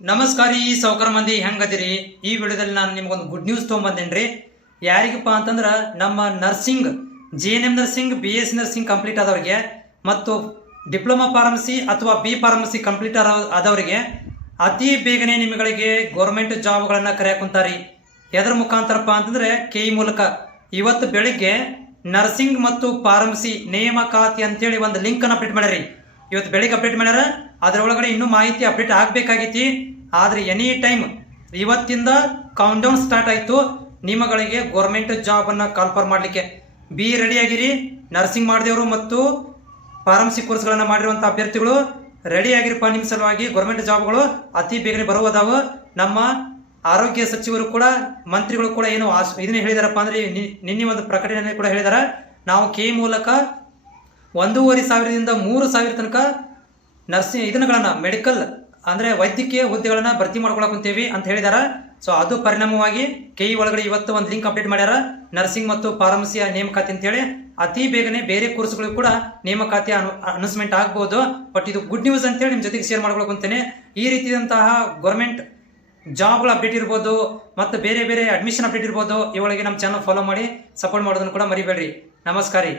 ನಮಸ್ಕಾರ ರೀ ಸೌಕರ್ ಮಂದಿ ಹೆಂಗದಿರಿ. ಈ ವಿಡಿಯೋದಲ್ಲಿ ನಾನು ನಿಮಗೊಂದು ಗುಡ್ ನ್ಯೂಸ್ ತೊಗೊಂಬಂದೇನ್ರಿ. ಯಾರಿಗಪ್ಪ ಅಂತಂದ್ರೆ ನಮ್ಮ nursing JNM nursing BSc nursing complete ಆದವ್ರಿಗೆ ಮತ್ತು ಡಿಪ್ಲೊಮಾ ಫಾರ್ಮಸಿ ಅಥವಾ ಬಿ ಫಾರ್ಮಸಿ ಕಂಪ್ಲೀಟ್ ಆದವರಿಗೆ ಅತಿ ಬೇಗನೆ ನಿಮಗೆ ಗೌರ್ಮೆಂಟ್ ಜಾಬ್ಗಳನ್ನು ಕರೆಯಾಕುಂತಾರಿ. ಎದರ ಮುಖಾಂತರಪ್ಪ ಅಂತಂದ್ರೆ KE ಮೂಲಕ. ಇವತ್ತು ಬೆಳಿಗ್ಗೆ ನರ್ಸಿಂಗ್ ಮತ್ತು ಫಾರ್ಮಸಿ ನೇಮಕಾತಿ ಅಂತೇಳಿ ಒಂದು ಲಿಂಕ್ ಅನ್ನು ಅಪ್ಡೇಟ್ ಮಾಡ್ಯಾರಿ. ಇವತ್ತು ಬೆಳಿಗ್ಗೆ ಅಪ್ಡೇಟ್ ಮಾಡ್ಯಾರ. ಅದರೊಳಗಡೆ ಇನ್ನೂ ಮಾಹಿತಿ ಅಪ್ಡೇಟ್ ಆಗಬೇಕಾಗೈತಿ. ಆದರೆ ಎನಿ ಟೈಮ್ ಇವತ್ತಿಂದ ಕೌಂಟ್ ಡೌನ್ ಸ್ಟಾರ್ಟ್ ಆಯಿತು ನಿಮಗಳಿಗೆ ಗೌರ್ಮೆಂಟ್ ಜಾಬನ್ನು ಕಾಲ್ಫರ್ ಮಾಡಲಿಕ್ಕೆ. ಬಿ ರೆಡಿಯಾಗಿರಿ. ನರ್ಸಿಂಗ್ ಮಾಡಿದವರು ಮತ್ತು ಫಾರ್ಮಸಿ ಕೋರ್ಸ್ಗಳನ್ನು ಮಾಡಿರುವಂಥ ಅಭ್ಯರ್ಥಿಗಳು ರೆಡಿ ಆಗಿರಪ್ಪ. ನಿಮ್ಮ ಸಲುವಾಗಿ ಗೌರ್ಮೆಂಟ್ ಜಾಬ್ಗಳು ಅತಿ ಬೇಗನೆ ಬರುವುದಾವು. ನಮ್ಮ ಆರೋಗ್ಯ ಸಚಿವರು ಕೂಡ ಮಂತ್ರಿಗಳು ಕೂಡ ಏನು ಇದನ್ನ ಹೇಳಿದಾರಪ್ಪ ಅಂದರೆ ನಿನ್ನೆ ಒಂದು ಪ್ರಕಟಣೆ ಕೂಡ ಹೇಳಿದಾರೆ. ನಾವು KE ಮೂಲಕ 1,500ದಿಂದ 3,000 ತನಕ ಇದನ್ನುಗಳನ್ನು ಮೆಡಿಕಲ್ ಅಂದರೆ ವೈದ್ಯಕೀಯ ಹುದ್ದೆಗಳನ್ನು ಭರ್ತಿ ಮಾಡ್ಕೊಳಕುಂತೇವಿ ಅಂತ ಹೇಳಿದಾರ. ಸೊ ಅದು ಪರಿಣಾಮವಾಗಿ KE ಒಳಗಡೆ ಇವತ್ತು ಒಂದು ಲಿಂಕ್ ಅಪ್ಡೇಟ್ ಮಾಡ್ಯಾರ. ನರ್ಸಿಂಗ್ ಮತ್ತು ಫಾರ್ಮಸಿಯ ನೇಮಕಾತಿ ಅಂತೇಳಿ ಅತಿ ಬೇಗನೆ ಬೇರೆ ಕೋರ್ಸ್ಗಳಿಗೂ ಕೂಡ ನೇಮಕಾತಿ ಅನೌನ್ಸ್ಮೆಂಟ್ ಆಗ್ಬೋದು. ಬಟ್ ಇದು ಗುಡ್ ನ್ಯೂಸ್ ಅಂತೇಳಿ ನಿಮ್ಮ ಜೊತೆಗೆ ಶೇರ್ ಮಾಡ್ಕೊಳಕುಂತೇನೆ. ಈ ರೀತಿಯಾದಂತಹ ಗೌರ್ಮೆಂಟ್ ಜಾಬ್ಗಳ ಅಪ್ಡೇಟ್ ಇರ್ಬೋದು ಮತ್ತು ಬೇರೆ ಬೇರೆ ಅಡ್ಮಿಷನ್ ಅಪ್ಡೇಟ್ ಇರ್ಬೋದು, ಇವುಗಳಿಗೆ ನಮ್ಮ ಚಾನಲ್ ಫಾಲೋ ಮಾಡಿ ಸಪೋರ್ಟ್ ಮಾಡೋದನ್ನು ಕೂಡ ಮರಿಬೇಡ್ರಿ. ನಮಸ್ಕಾರ ರೀ.